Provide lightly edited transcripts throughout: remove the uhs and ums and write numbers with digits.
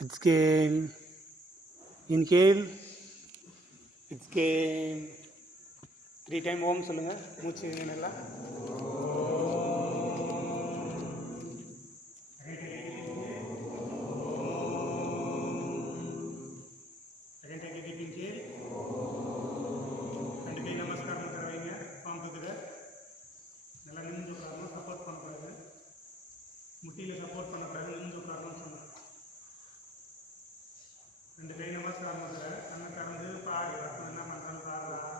Exhale. Inhale. Exhale. 3 டைம் ஓம் சொல்லுங்கள். மூச்சு நல்லா. முட்டியில் சப்போர்ட் பண்ணக்கூடாது, நிமிந்து உட்காரணும்னு சொன்னாங்க. 2 கை நமஸ்காரம் பண்ணுறாரு. கண்ணை திறந்து பாரு, அப்போ என்ன பண்ணுறாங்க பாருலாம்.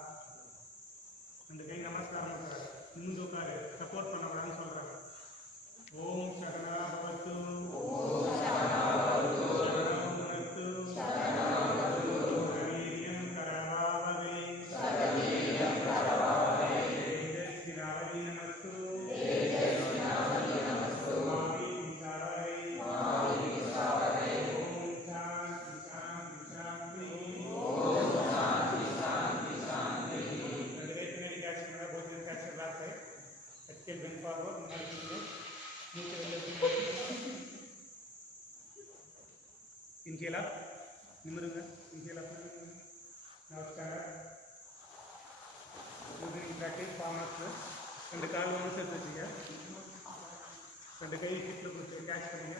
2 கை நமஸ்காரம் பண்ணுறாரு. நிமிந்து உட்காரு, சப்போர்ட் பண்ணக்கூடாதுன்னு சொல்கிறாங்க. ஓம் சகனா பவத்து. இன்கேலா நிமிருங்க. இன்கேலா நமஸ்காரம். ப்ராக்டிஸ் ஃபார்மர்ஸு 2 கால் ஒன்று சேர்த்து வச்சுங்க. 2 கை ஹிப்பில் கொடுத்து கேட்ச் பண்ணுங்க.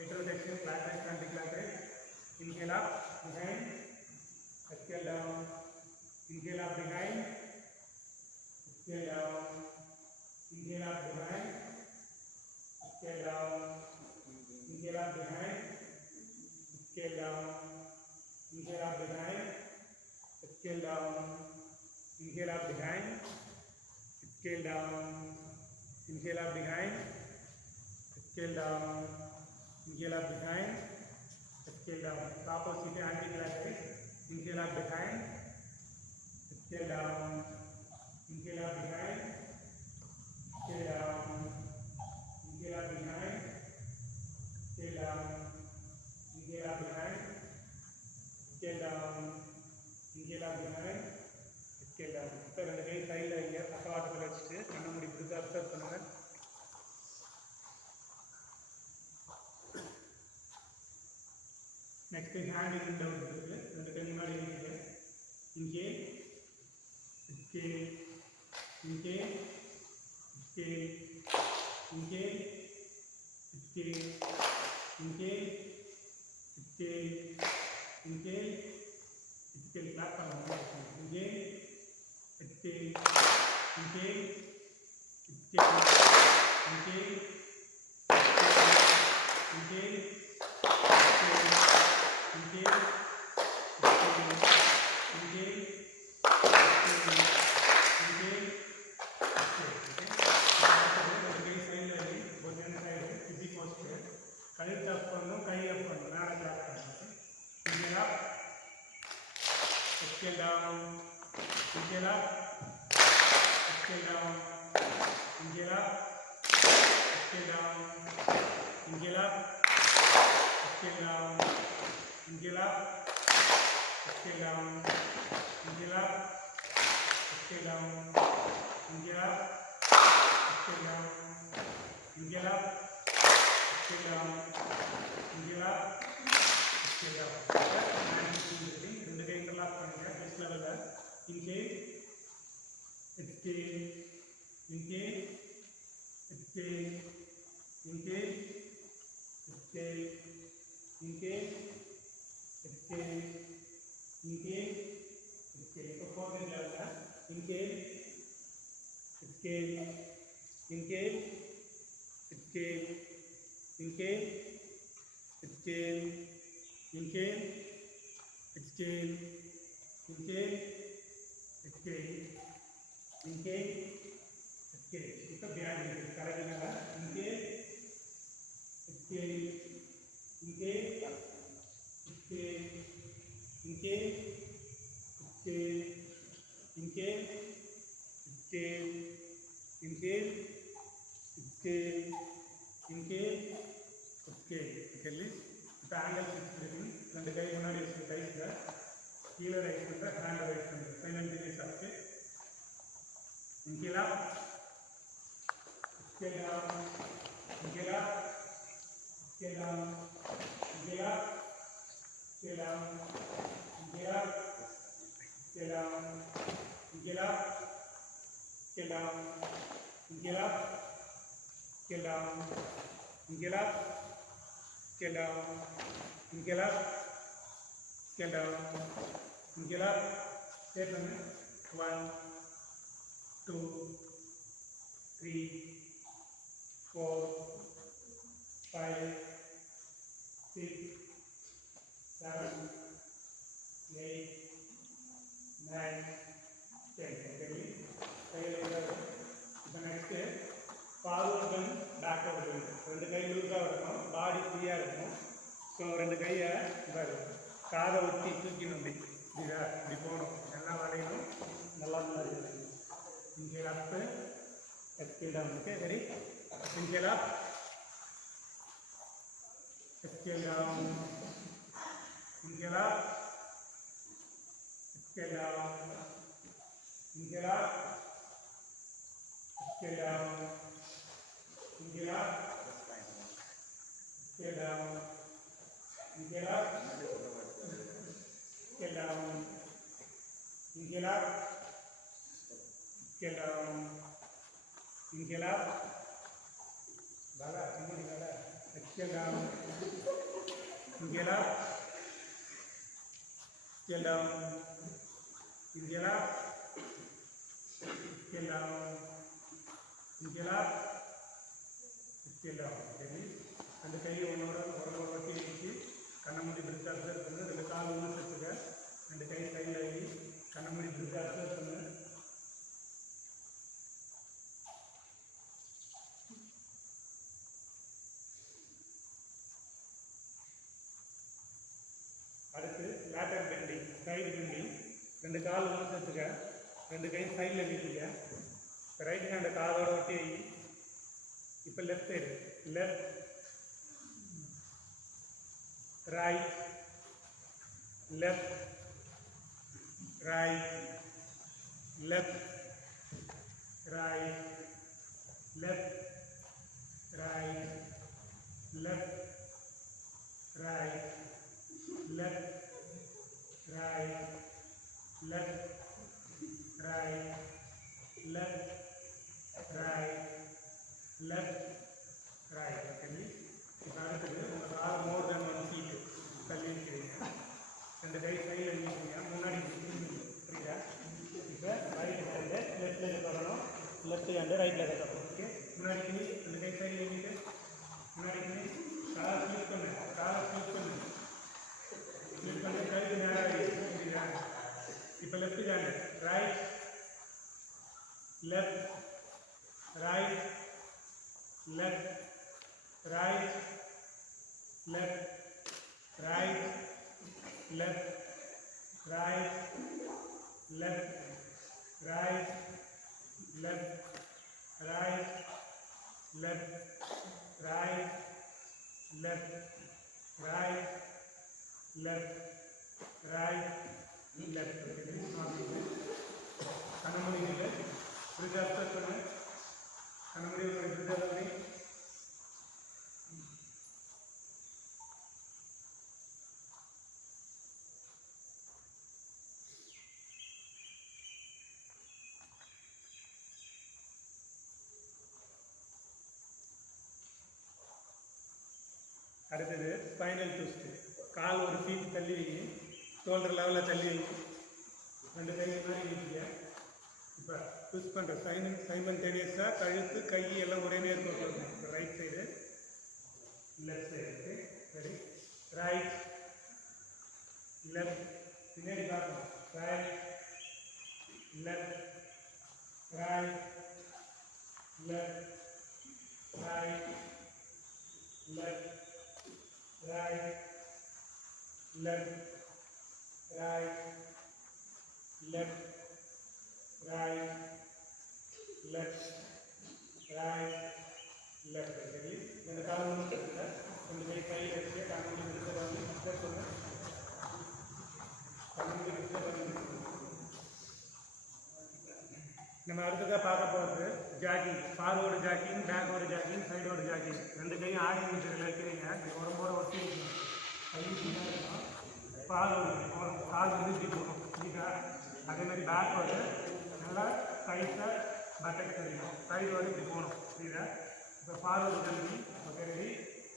எக்ஸ்ட்ரோடெக்ஷன் clockwise anticlockwise. Inhale behind, exhale down. Inhale behind, exhale down. Inhale behind, exhale down. Inhale behind, scale down, inhale up behind, scale down, inhale up behind, scale down, inhale up behind, scale down, inhale up behind, scale down. Opposite anti-clockwise, inhale up behind, scale down, inhale up behind, scale down, inhale up behind, scale down. Inhale up behind, scale down, inhale up behind, scale down. இப்போ 2 கை சைடில் வைங்க. பக்கவாட்டத்தில் வச்சுட்டு கண்ணை மூடி பிடிச்சி அப்சர்வ் பண்ணுங்க. நெக்ஸ்ட் ஹேண்ட் இன் டவுன் இருக்குது. 2 கை முன்னாடி வைங்க. Inhale, exhale, inhale, exhale, inhale, exhale, inhale, exhale, inhale, exhale, clap பண்ணலாம். inhale, exhale, inhale, exhale, inhale, inhale, exhale, inhale, exhale, inhale, inhale, கழுத்து அப் பண்ணணும், கை அப் பண்ணணும், மேலே கிளாப் பண்ணணும். Inhale up, exhale down, inhale up, exhale down, inhale up, exhale down, inhale up, exhale down, inhale up, exhale down, inhale up, exhale down, inhale up, exhale down, inhale up, scale down, inhale up, scale down. 2 கை interlock பண்ணுங்க. Best லெவலில் inhale, exhale, inhale, exhale, inhale, exhale, inhale, exhale, inhale, exhale. இப்போ 4 லெவலில் inhale, exhale, inhale, exhale, inhale, exhale, inhale, exhale, inhale, exhale, inhale, exhale. இப்போ behind இருக்குது. கரெக்டுங்களா? inhale, exhale, inhale, exhale, inhale, exhale, inhale, exhale, inhale, exhale, inhale, exhale. Exhale. இப்போ angle fix பண்ணி 2 கை முன்னாடி வச்சு ரைஸில் கீழே ரைஸ் பண்ணுற ஹேண்ட் ரைஸ் பண்ணுறது. சைலண்ட் ரிலீஸ் ஆச்சு. inhale up, exhale down, inhale up, exhale down, inhale up, scale down, inhale up, scale down, inhale up, step on 1, 2, 3, 4, 5, 6, 7, 8, 9, 10. Okay, இப்போ next forward bend backward bend ரெண்டு கை லூஸாக இருக்கணும், பாடி ஃப்ரீயாக இருக்கும். ஸோ ரெண்டு கையை பாரு காதை ஒட்டி தூக்கிணும், அப்படி இதா இப்படி போகணும், எல்லா வேலையும் நல்லா முன்னாடி இங்கே up exhale down. Okay ready, inhale up, exhale down, inhale up, exhale down, inhale up, exhale down, inhale up, exhale down, inhale up, exhale down, inhale up, exhale down, inhale up, bala, exhale down, inhale up, exhale down, inhale up, exhale down, inhale up, exhale down. Okay, அந்த கையை ஒன்னோட ஒட்டி வச்சு கண்ணை மூடி பிரித்து அப்சர்வ் பண்ணு. ரெண்டு கால் ஒன்று சேர்த்துக்க, ரெண்டு கை சைடில் ஆகி கண்ணை மூடி பிரித்து அப்சர்வ் பண்ணு. அடுத்து லேட்டர் பெண்டிங், சைடு பெண்டிங். ரெண்டு கால் ஒன்று சேர்த்துக்க, ரெண்டு கை சைடில் நீட்டிக்க, ரைட் ஹேண்டை காலோட ஒட்டி. இப்போ left side, left right, left right, left right, left right, left right, left, right, left, right, left, right, left, right. Okay, இப்போ அடுத்தது உங்களுக்கு ஆல் மோர் தென் 1 feet தள்ளி இருக்கிறீங்க, ரெண்டு கை கையில் நிற்கிறீங்க, முன்னாடி புரியுதா? இப்போ ரைட் ஹேண்டு லெஃப்ட் லெக் தொடணும், லெஃப்ட் ஹேண்டு ரைட் லெக் தொடணும். ஓகே, முன்னாடி கிளி, ரெண்டு கை சைடில் நிற்கிட்டு முன்னாடி கிளி, காலை ஸ்லிப் பண்ணு, காலை ஸ்லிப் பண்ணு, ஸ்லிப் பண்ணி கைக்கு நேராக புரியுதா? இப்போ left hand right, left, right, left, right, left, right, left, right, left, right, left, right, left, right, left, right, left, right, left. கண்ணமணிக்கு ப்ரிசர்வ் பண்ணு, கண்ணமணி ப்ரிசர்வ் பண்ணி அடுத்தது ஸ்பைனல் ட்விஸ்ட். கால் ஒரு ஃபீட் தள்ளி வை, ஷோல்டர் லெவலில் தள்ளி வை, ரெண்டு கை மாதிரி நீட்டிக்க. இப்போ ட்விஸ்ட் பண்ணுற சைமல்டேனியஸாக கழுத்து கை எல்லாம் ஒரே நேரம் போகணும். இப்போ right side left side. Okay ready, right left, பின்னாடி பார்க்கணும், right left right left, right, left, right, left, right, left, right, left, right, left. சரி, இந்த காலம் ஒன்று இருக்குல்ல, கொஞ்சம் கை கையில் வச்சு கண்ணு முடிச்சு பண்ணி சொல்லுங்கள், கண்ணு முடிச்சு பண்ணி. நம்ம அடுத்ததாக பார்க்க போகிறது jogging. Forward jogging, backward jogging, சைடோடு ஜாக்கிங். ரெண்டு கையும் ஆடி மிச்சரில் வைக்கிறீங்க, உடம்போட ஒட்டி வைக்கணும், கை சின்னதாக இருக்கணும். ஃபார்வேர்டு கால் வந்து இப்படி போகணும், புரியுதா? அதே மாதிரி பேக்வேர்டு நல்லா டைட்டாக பட்டக் தெரியும், சைடோடு இப்படி போகணும், புரியுதா? இப்போ ஃபார்வேர்டு ஜாக்கிங். ஓகே ரெடி,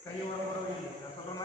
கை உடம்போட வைக்கணும், நான் சொல்கிற மாதிரி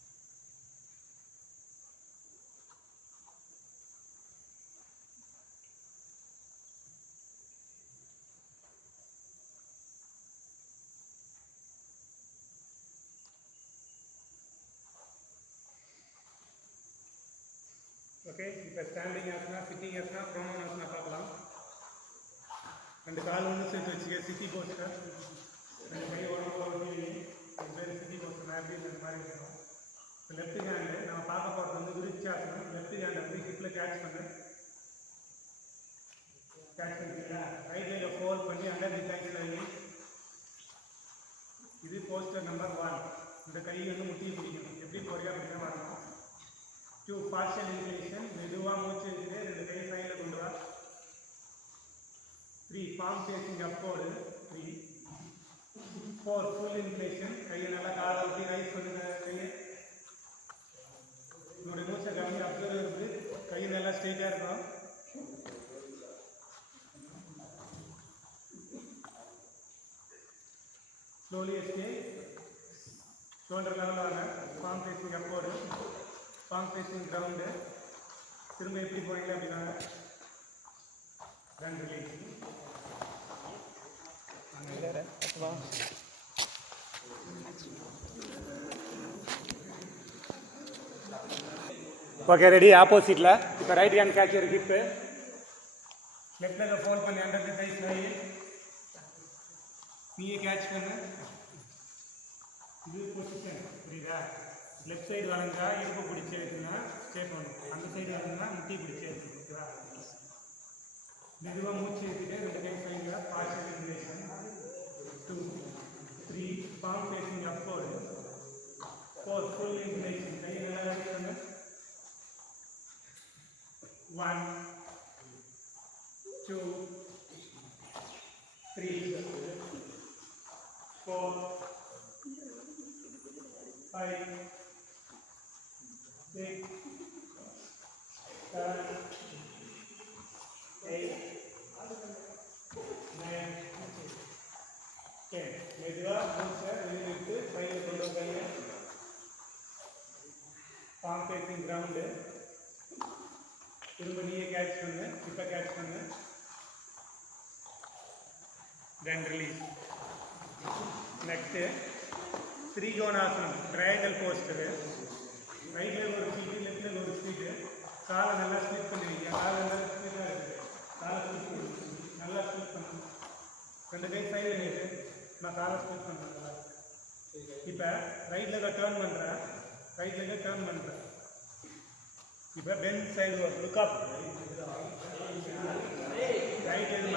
ஓகே, இப்போ ஸ்டாண்டிங் ஆசனா, சிட்டிங் ஆசனா, ப்ரோனோன் ஆசனா பார்க்கலாம். 2 கால் ஒன்று சேர்த்து வச்சுக்க. சிட்டி போஸ்டர், 2 கை உடம்பு ஒட்டி பேர் சிட்டி போஸ்டர் எப்படி இந்த மாதிரி இருக்கும். இப்போ லெஃப்ட் ஹேண்டு நம்ம பார்க்க போகிறது வந்து விருட்சாசனம். லெஃப்ட் ஹேண்டை வந்து ஹிப்பில் கேட்ச் பண்ணிக்கலாம். ரைட் லைனில் ஃபோல்ட் பண்ணி அண்டர் தி தைஸ் லைன். இது போஸ்டர் நம்பர் 1. இந்த கை வந்து முட்டியை பிடிக்கணும். எப்படி போறியா அப்படி தான் வரணும். 2 பார்ஷியல் இன்க்ளினேஷன், மெதுவாக மூச்சு எடுத்துட்டு 2 கை சைடில் கொண்டு வா. 3 palm facing upward. 3 4 full inclination, கையை நல்லா காலை ஊற்றி ரைஸ் பண்ணுங்க. கையை என்னுடைய மூச்சை கம்மி அப்சர்வ் இருந்து கை நல்லா ஸ்ட்ரெயிட்டாக இருக்கும். slowly stay, shoulder level ஆக, palm facing upward, palm facing ground. திரும்ப எப்படி போறீங்க அப்படின்னா ரன் ரிலீஸ். Okay, ready. ஆப்போசிட்டில் இப்போ right hand catcher hip, left லெக்கை ஃபோல்ட் பண்ணி அண்டர் தி தைஸ் லைன். நீயே கேட்ச் பண்ணு. இது பொசிஷன், புரியுதா? லெஃப்ட் சைடு வளைஞ்சா இடுப்பு பிடிச்சி எடுத்துன்னா ஸ்டே பண்ணும். அந்த சைடு வளைஞ்சா முட்டி பிடிச்சி எடுத்துக்கணும். ஓகேவா? மெதுவாக மூச்சு எடுத்துட்டு 2 கை சைடில் partial inclination. 2 3 palm facing upward. 4 full inclination, கை நல்லா ரைஸ் பண்ணு. 1 2 3 4 5 6 7 8 9 10. மெதுவாக மூச்சை வெளியிட்டு கையில் கொண்டு கையை பாம் ஃபேசிங் கிரவுண்டு. திரும்ப நீயே கேட்ச் பண்ணு. இப்போ கேட்ச் பண்ணு. தென் ரிலீஸ். நெக்ஸ்ட்டு திரிகோணாசனம், ட்ரையாங்கல் போஸ்டரு. ரைட்டில் ஒரு சீட்டு, லெஃப்டில் ஒரு சீட்டு. காலை நல்லா ஸ்லிப் பண்ணுவீங்க. காலை நல்லா ஸ்லிப்பாக இருக்குது. காலை ஸ்லிப் பண்ணு, நல்லா ஸ்லிப் பண்ணணும். 2 கை சைடில் நின்று நான் காலை ஸ்லிப் பண்ணுறேன். இப்போ ரைட் லெக்கை டேர்ன் பண்ணுறேன். ரைட் லெக்கை டேர்ன் பண்ணுறேன். இப்போ bend side look up. Right hand